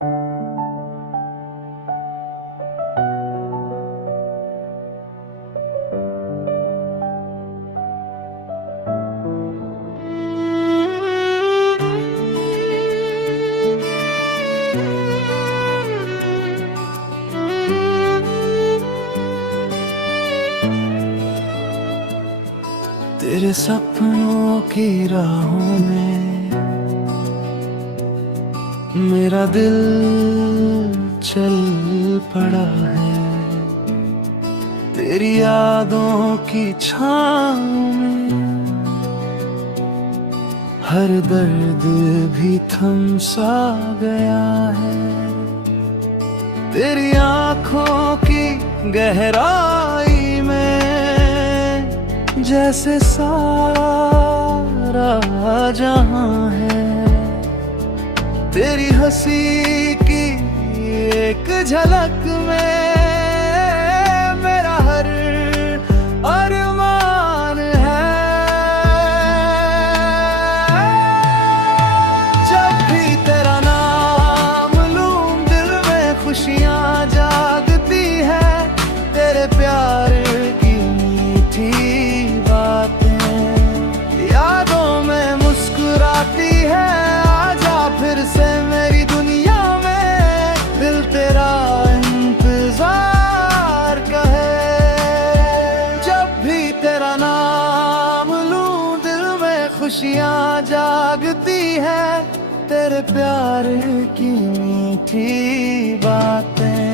तेरे सपनों की राहों में मेरा दिल चल पड़ा है। तेरी यादों की छाँव में हर दर्द भी थम सा गया है। तेरी आँखों की गहराई में जैसे सारा जहां है। तेरी हंसी की एक झलक में मेरा हर अरमान है। जब भी तेरा नाम लूं दिल में खुशियां जागती है। तेरे प्यार की मीठी यादों में मुस्कुराती है। आजा फिर से मेरी दुनिया में, दिल तेरा इंतजार करे। जब भी तेरा नाम लूं दिल में खुशियां जागती है। तेरे प्यार की मीठी बातें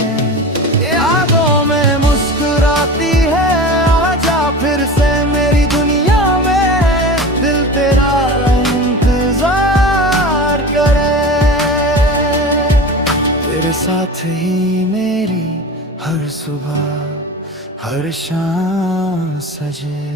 यादों में मुस्कुराती है। आजा फिर से मेरी दुनिया में, दिल तेरा इंतजार करे। तेरे साथ ही मेरी हर सुबह हर शाम सजे।